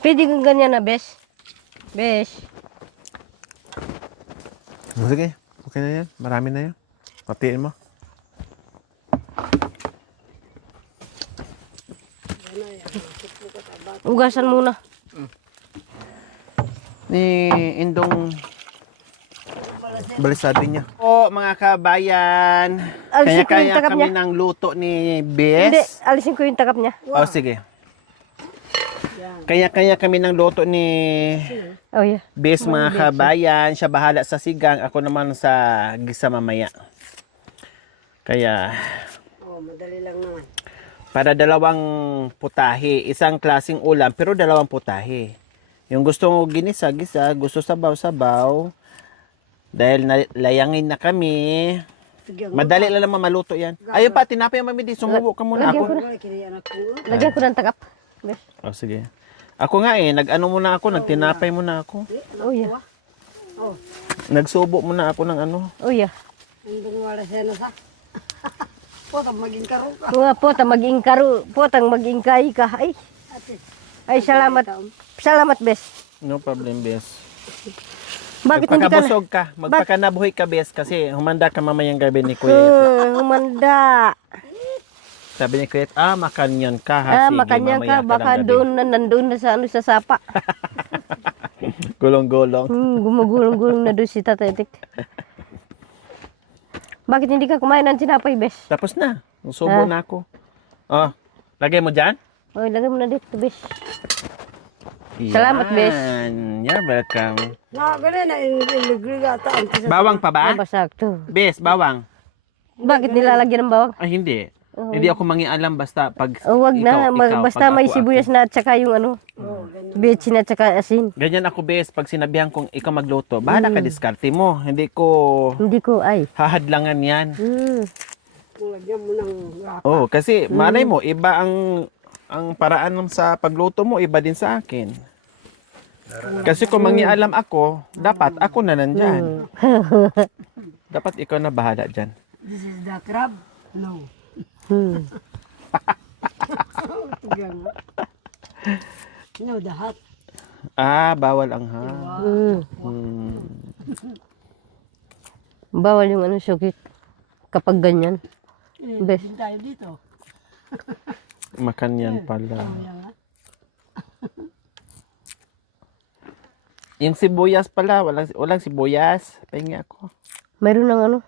Pwede kong ganyan na, Besh. Besh. Sige, okay na yan. Marami na yan. Patiin mo. Ugasan muna. Ni Indong balisado niya. O mga kabayan, Alisin ko yung kanya-kanya takap kami niya. ng luto ni Hindi, Bes. alisin ko yung takap niya. Oh, sige. Kanya-kanya kami ng luto ni Oh, yeah. Bes mga kabayan. Siya bahala sa sigang, ako naman sa gisa mamaya. Kaya Madali lang naman. para dalawang putahe, isang klaseng ulam pero dalawang putahe. Yung gusto mo ginisa-gisa, gusto sabaw-sabaw. Dahil layangin na kami. Madali lang naman maluto yan. Ayun pa, tinapay yung mamidi. Sumubo ka muna Lagyan ako. ko na. Lagyan ko ng takap. Besh. Oh, sige. Ako nga nag-ano muna ako, nagtinapay muna ako. Oh, yeah. Nagsubo muna ako ng ano. Oh, yeah. Andun wala siya na sa. Potang maging karo ka. Mga potang maging karo, potang maging kay ka. Ay, salamat. Salamat, Besh. No problem, Bes. Bakit hindi ka na? Magpakabusog ka. Magpakanabuhay ka, Bes. Kasi humanda ka mamayang gabi ni Kuya. Humanda. Sabi ni Kuya, makanyan ka ha. Sige, Makanyan ka. mamaya Baka ng gabi. doon na, nandun na sa, sa sapa. Gulong-gulong. Gumagulong-gulong na doon si Tatetik. Bakit hindi ka kumain ng tinapay, Besh? Tapos na. Subo na ako. Oh, lagay mo dyan? Oh, ilagay mo na dito, Besh. Salamat, Bes. You're welcome. Nakagana na iligliga taan. Bawang pa ba? Sakto. Bes, bawang. Bakit nilalagyan ng bawang? Ay, hindi. Hindi ako mangialam basta pag Wag na, basta pag may ako, sibuyas na at saka yung ano, betsin at saka asin. Ganyan ako, Bes. Pag sinabihan kong ikaw magluto, bahala ka diskarte mo. Hindi ko Hindi ko, ay. hahadlangan yan. Lagyan mo ng Oh, kasi malay mo, iba ang paraan sa pagluto mo, iba din sa akin. Kasi kung mangialam ako, dapat ako na nandyan. Dapat ikaw na bahala dyan. This is the crab? No. No, the hot. Bawal ang ha. Bawal yung ano, sukit. Kapag ganyan. Bes. Din tayo dito. Makanyan pala. Yung sibuyas pala, walang sibuyas. Pahingi ako. Mayroon ng ano?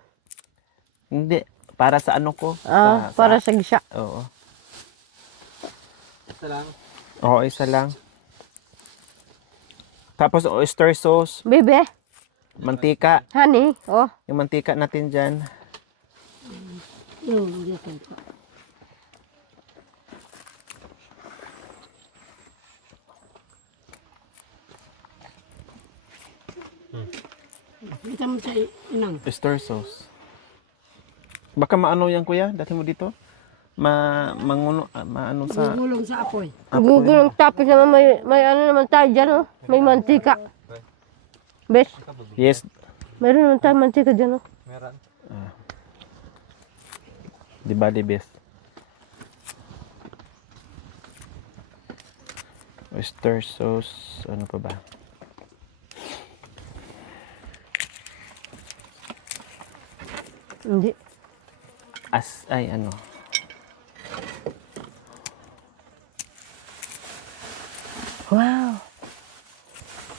Hindi, para sa ano ko. Para sa gisya. Oo. Isa lang? Oo, isa lang. Tapos oyster sauce, Bebe, mantika. honey, oh. Yung mantika natin dyan. Dito. Kita mo sa inang. Oyster sauce. Baka maano yan, kuya? Dati mo dito? Maano sa... Gulong sa apoy. Gugulong tapos naman may ano naman tayo dyan, oh. May mantika. Bes, Yes. mayroon naman tayo mantika dyan, oh. Di ba, di best? Oyster sauce. Ano pa ba? Hindi. Ay, ano? Wow.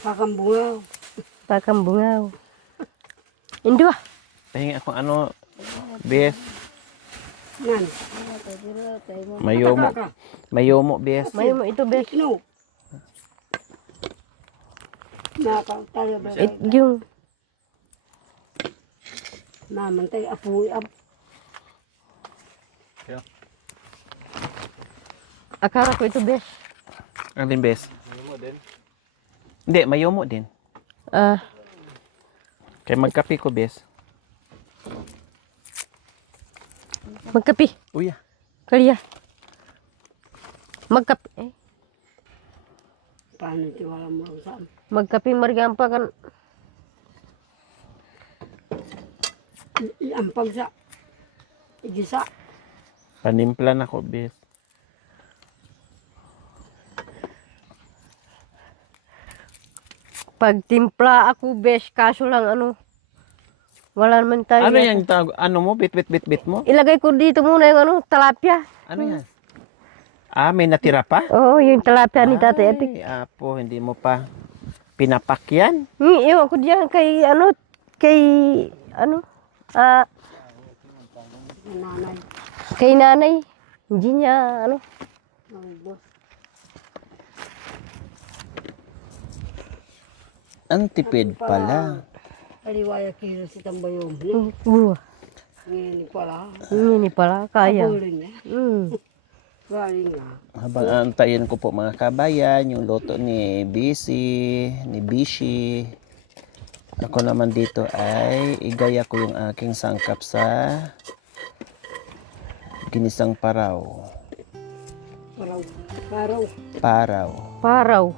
Pakambungaw. Pakambungaw. Indo ah. Pahingi ako ano, best. Nan. Mayomo. Mayomo, best. May mo ito, Bes. No. Nakakatayo ba? Yung Namantay apoy up. akala ko ito, Bes. Ang din, best. Mayomo din? Hindi, mayomo din. Kaya magkape ko, best. Magkapi. Uya. Kaliya. Magkapi. Paano ito wala mo lang saan? Magkapi margampa kan. Iampag sa igisa. Panimpla na ko, bes. Pagtimpla ako, besh, kaso lang ano, wala naman tayo. Ano yung ano mo? Bit mo? Ilagay ko dito muna yung ano, talapia. Ano yan? Ah, may natira pa? Oo, yung talapia ni Tatay Etik. Ay, apo, hindi mo pa pinapak yan? Iwan ko diyan kay Nanay. kay nanay. Hindi niya, ano, Naubos. Ang tipid pala. Aliwaya kilo si Tambayong. Ngayon pala. Hindi pala, kaya. Kabuling niya. Galing nga. Habang antayin ko po mga kabayan, yung luto ni Bishi. Ako naman dito ay igaya ko yung aking sangkap sa ginisang paraw. Paraw. Paraw.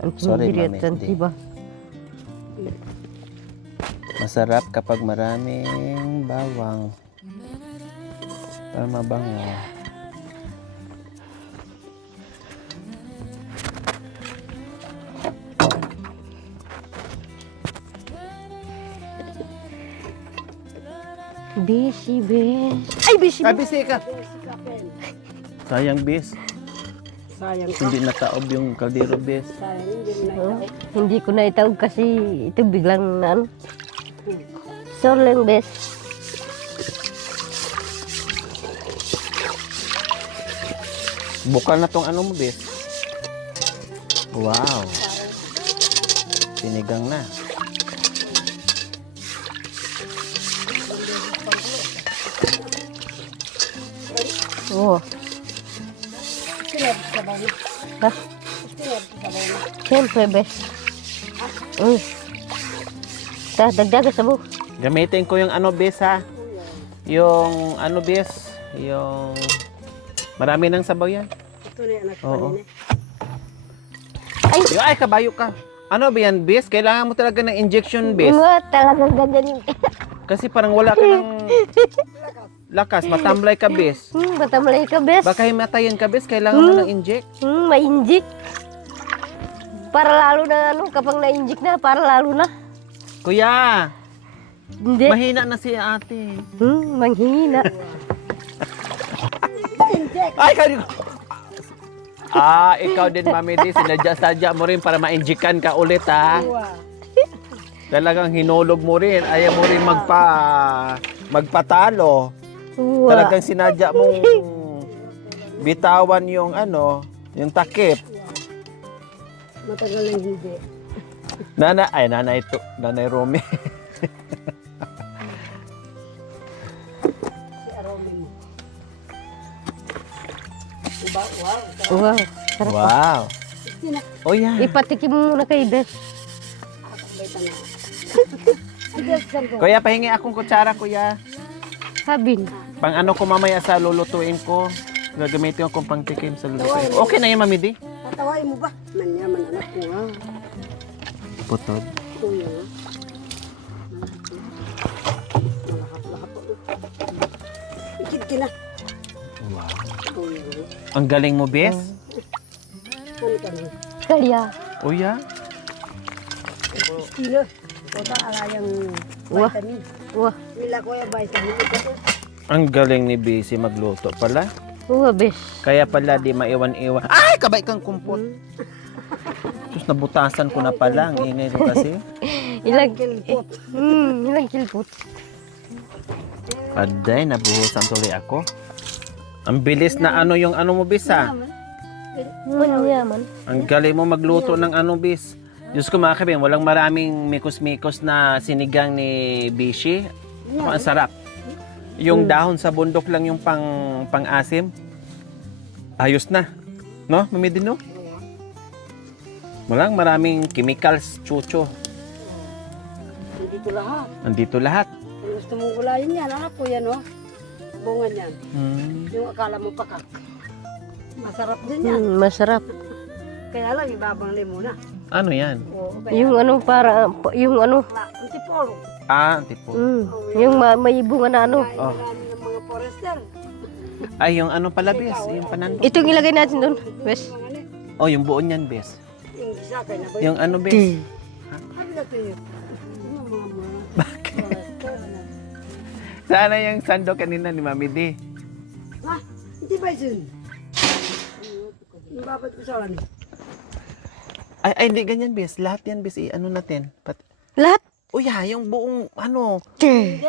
Ang Sorry, kinigiriat Mami, ang hindi. tiba. Masarap kapag maraming bawang. Para mabango. Busy, besh. Ay, busy. Kabisi ka! Sayang, bis. Sayang ka. Hindi nataob yung kaldero, bis. Sayang hindi mo na Oh, hindi ko na itawag kasi ito biglang ano. Sorry lang, besh. Bukal na tong ano mo, bis. Wow. Sinigang na. Oo. Sinab sa bayo. Ha? Sinab sa bayo. Siyempre, besh. Dagdagan sa buh. Gamitin ko yung ano, bis, ha? Yung ano, bis. Yung... Marami ng sabaw yan. Ito na anak Oo. kanina. Ay, kabayo ka. Ano ba yan, bis? Kailangan mo talaga ng injection, bis. Nga, talagang ganyan yung... Kasi parang wala ka ng lakas. Matamlay ka, bis. Matamalay ka, besh. Baka himatayin ka, bis. Kailangan mo ng inject. Ma-inject. Para lalo na ano, kapag na-inject na, para lalo na. Kuya, Hindi. mahina na si ate. Manghihina. Ay, kaya ikaw din, Mami Di. Sinadya-sadya mo rin para ma-injikan ka ulit, ha? Talagang hinulog mo rin. Ayaw mo rin magpatalo. Talagang sinadya mong bitawan yung ano, yung takip. Matagal lang hindi. Nanay Romy. Si Aromi mo. Diba? Wow. Wow. Sarap. Wow. Sina. Oh, yan. Ipatikim mo muna kay Bes. Beta na. Adios, Santo. Kuya, pahingi akong kutsara, kuya. Sabin. Pang ano ko mamaya sa lulutuin ko. Gagamitin ko pang tikim sa lulutuin. Okay na yun, Mami Di? Tatawain mo ba? Manyaman anak ko ha. Putod. Kuya ha. Malahap-lahap ako. Ikit ka na. Wow. Kuya ha. Ang galing mo, Bes. Ano ka na? Kaya. Oh, yeah. Kilo. Kota alayang Wah. vitamin. Wah. Nila ko yung vitamin. Ito. Ang galing ni Bisi magluto pala. Bes. Kaya pala di maiwan-iwan. Ay, kabay kang kumpot. Sus, nabutasan ko na pala. Ang ingay ko kasi. Ilang Kilpot. ilang kilpot. Aday, nabuhusan tuloy ako. Ang bilis na ano yung ano mo, Bis, ha? Manyaman. Ang galing mo magluto ng ano, Bis. Diyos ko mga kabin, walang maraming mikos-mikos na sinigang ni Bishi. Ang sarap. Yung dahon sa bundok lang yung pang-asim. Ayos na. No, Mami Dino? Walang maraming chemicals, chucho. Hindi ko lahat. Nandito lahat. Kung gusto mong gulayin yan, anak ko yan, oh. Bungan yan. Yung akala mo pakak. Masarap din yan. Masarap. Kaya lang, ibabang limuna. Ano yan? Yung ano para yung ano, Antipolo. Tipo. yung may bunga na ano. Oh. Marami ng mga forester. Ay, yung ano pala, bes? Yung panandok. Itong ilagay natin doon. Wes. Mga ni. Oh, yung buo niyan, bes. Yung isa kay na ba? Yung ano, bes? Sabi na tayo. Bakit? Sana yung sando kanina ni Mami D. Ha? Hindi ba yun? Yung babad ko sa akin. Ay, hindi ganyan, bes. Lahat yan, bes. Ano natin? Lahat. Uy, ha, yung buong, ano. Hindi.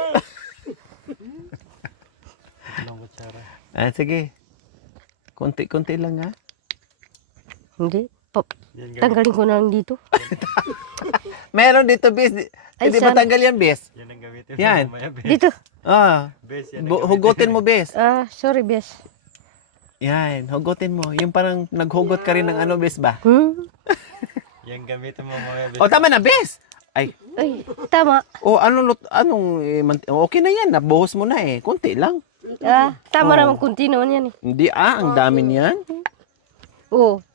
Sige. Konti-konti lang, ha? Hindi. Tanggalin ko na lang dito. Meron dito, bes. Ay, Hindi ba saan? tanggal yan, bes? Yan ang gamitin Yan. mo mamaya, Bes. Dito. Bes, yan ang Hugutin mo, bes. Sorry, Bes. Yan, hugutin mo. Yung parang naghugot ka rin ng ano, bes ba? Yan gamitin mo mamaya, Bes. O, tama na, bes! Ay, Ay, tama. okay na yan. Nabuhos mo na eh. Konti lang. Tama Oh. naman kunti naman yan eh. Hindi, ang dami niyan.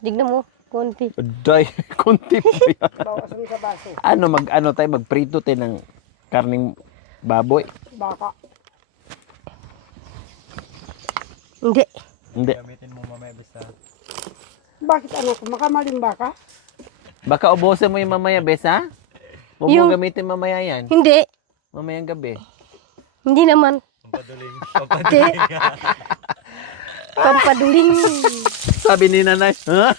Tignan mo. Konti. Aday, konti po yan. Bawasan mo sa baso. Magprito tayo ng karning baboy. Baka. Hindi. Hindi. Gamitin mo mamaya, Bes. Bakit ano? Kumakamalin baka? Baka ubusin mo yung mamaya, bes, ha? Huwag mo gamitin mamaya yan. Hindi. Mamayang gabi. Hindi naman. Pampaduling. Hindi. Pampaduling. Sabi ni nanay, ha?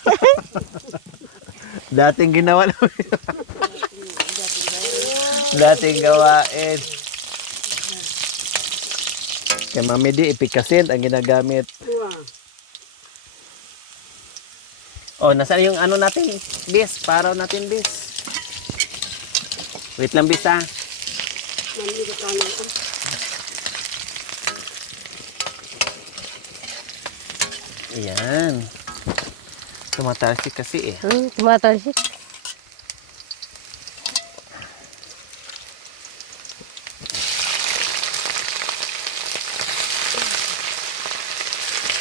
Dating ginawa namin. Dating gawain. Kay Mami D, ipikasin ang ginagamit. Oh, nasaan yung ano natin, bis? Paraw natin, bis. Wait lang, bis, ha? Ayan. Tumatalsik kasi eh. Tumatalsik.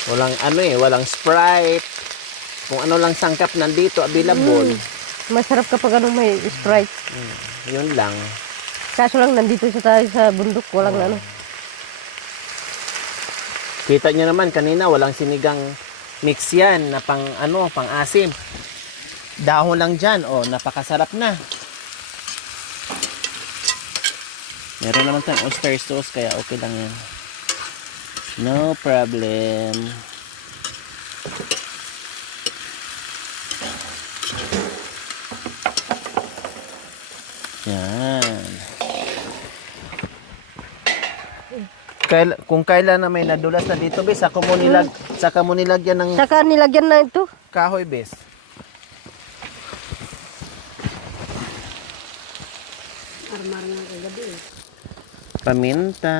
Walang ano eh, walang Sprite. Kung ano lang sangkap nandito, available. Masarap kapag ano may Sprite. Yun lang. Kaso lang nandito tayo sa bundok. Walang ano. Kita nyo naman kanina, walang sinigang mix yan na pang ano, pang asim. Dahon lang dyan, oh, napakasarap na. Meron naman tayong oyster sauce, kaya okay lang yan. No problem. Yan. Kung kailan na may nadulas na dito, bes, saka mo nilagyan ng Saka nilagyan na ito. kahoy, bes. Armar nga kagabi eh. Paminta.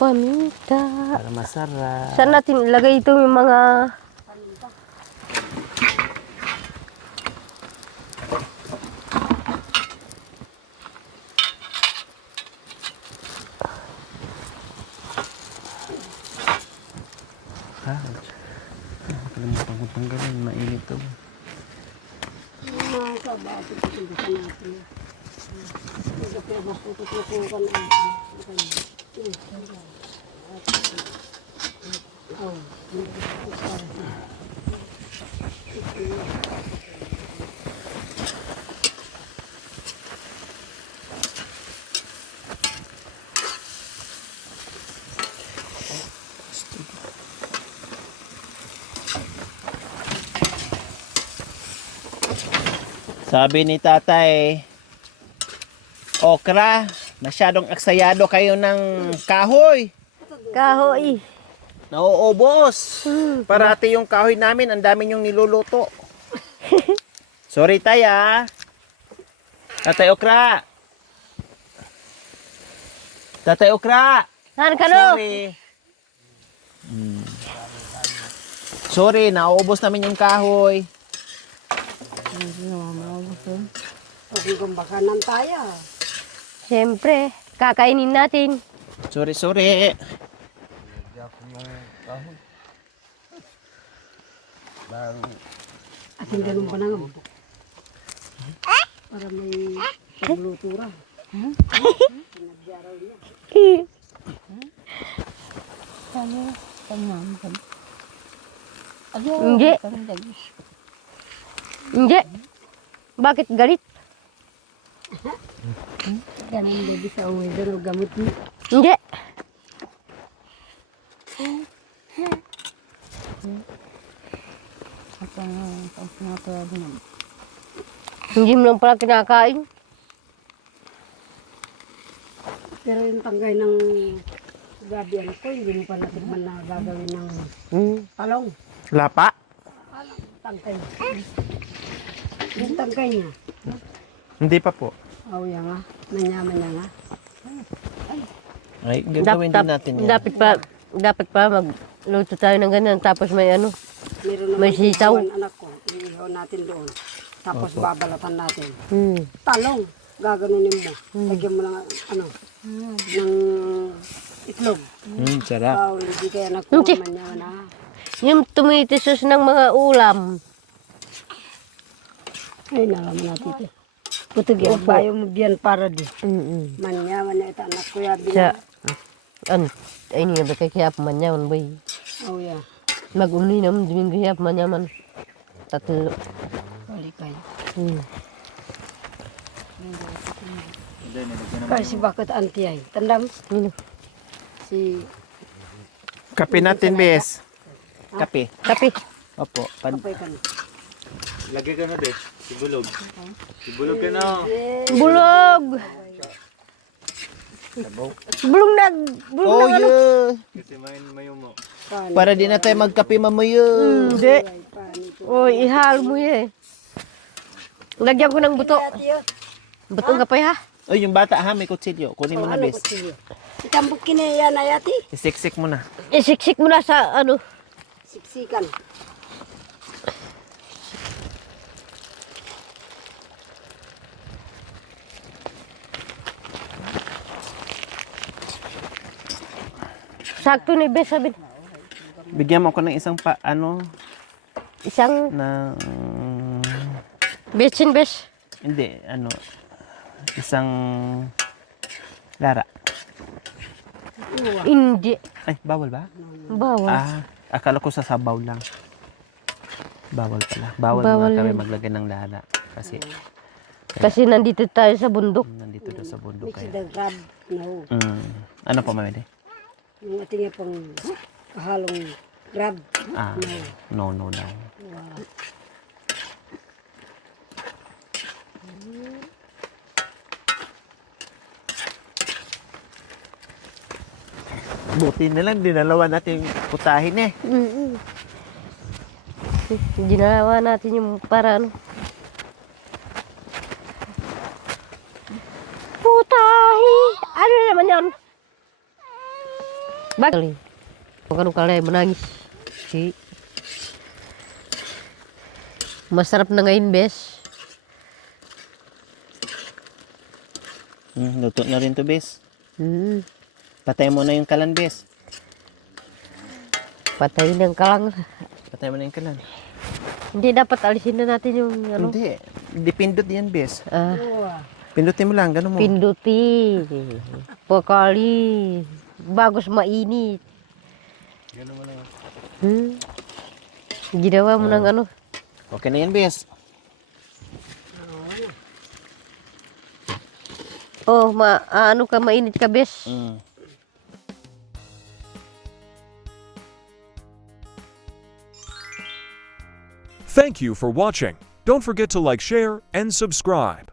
Paminta. Para masarap. Saan natin ilagay ito yung mga... Kalimutan ko tanggalin. Mainit to. Mga sa baso ko natin. Hindi ko maputututukan natin. Sabi ni tatay, okra, masyadong aksayado kayo ng kahoy. Kahoy. Nauubos. Parati yung kahoy namin, ang dami yung niluluto. Sorry tay ah. Tatay okra. Tatay okra. Saan ka no? Sorry. Sorry, nauubos namin yung kahoy. Pag kung baka nang tayo. Siyempre, kakainin natin. Sorry, sorry. Ating ganun pa na nga. Para may paglutura. Pinagyaraw niya. Hindi. Hindi. Bakit galit? Ganun gabi sa uwi. Ganun gamot mo. Hindi. Hindi mo lang pala kinakain. Pero yung tanggay ng gabi ano ko, hindi mo pa natikman na gagawin ng talong. Lapa? Tangkay. Yung tangkay niya. Hindi pa po. Oh, yan nga. Nanyaman niya nga. Ay, gagawin din natin yan. Dapat pa magluto tayo ng ganyan. Tapos may ano. Meron May naman sitaw. iwan, anak ko. Iihaw natin doon. Tapos babalatan natin. Hmm. Talong. Gaganunin mo. Lagyan mo ng ano. Ng itlog. Sarap. Oh, hindi kaya nakuha man niya na. Yung tomato sauce ng mga ulam. Ay, nalaman natin ito. Putog yan. Bayo mo biyan para di. Manya ito anak ko ya Sa, biyan. ano, ay niya ba kaya man niya man bay. Oh, yeah. Mag-uni naman diming kaya man niya man. Tatlo. Balik kayo. Hmm. Kasi bakit anti ay? Tandam? Yun. Si Kape natin, bes. Kape. Kape. Opo. Kapay ka na. Lagay ka na, Bes. Sibulog. Sibulog ka na. Bulog. Bulong na. Bulong Oh, na ano. yeah. Kasi mayo mo. Para di na tayo magkape mamaya. Hindi. Oy, ihal mo eh. Lagyan ko ng buto. Butong kapay ha. Oh, yung bata ha, may kutsilyo. Kunin mo na, bes. Itambok kinaya na yati. Isiksik mo na. Isiksik mo na sa ano. Siksikan. Sakto ni Bes sabi. Bigyan mo ako ng isang Isang ng... besin Bes. Hindi, isang lara. Hindi. Ay, bawal ba? Bawal. Akala ko sa sabaw lang. Bawal pala. Bawal Bawal muna kami yun. maglagay ng lara. Kasi nandito tayo sa bundok. Nandito daw sa bundok Mix kaya. the crab. No. Ano pa mamili? Yung ating pang kahalong crab. No daw. Buti na lang, dinalawa natin yung putahin eh. Ginawa natin yung para ano. Putahi! Ano naman yan? Bakit? Huwag kalay menangis. Si. Masarap na ngayon, Bes. Luto na rin to, bes. Patay Patay mo na yung kalan, bes. ng kalang. Patay mo na yung kalan. Hindi dapat alisin na natin yung ano. Hindi. Dipindot yan, bes. Pindutin mo lang, ganun mo. Pinduti. Pakali. Bagos mainit. Gano'n mo lang. Ginawa mo ng ano. Okay na yan, bes. Oh, ano ka, mainit ka, Bes. Thank you for watching. Don't forget to like, share, and subscribe.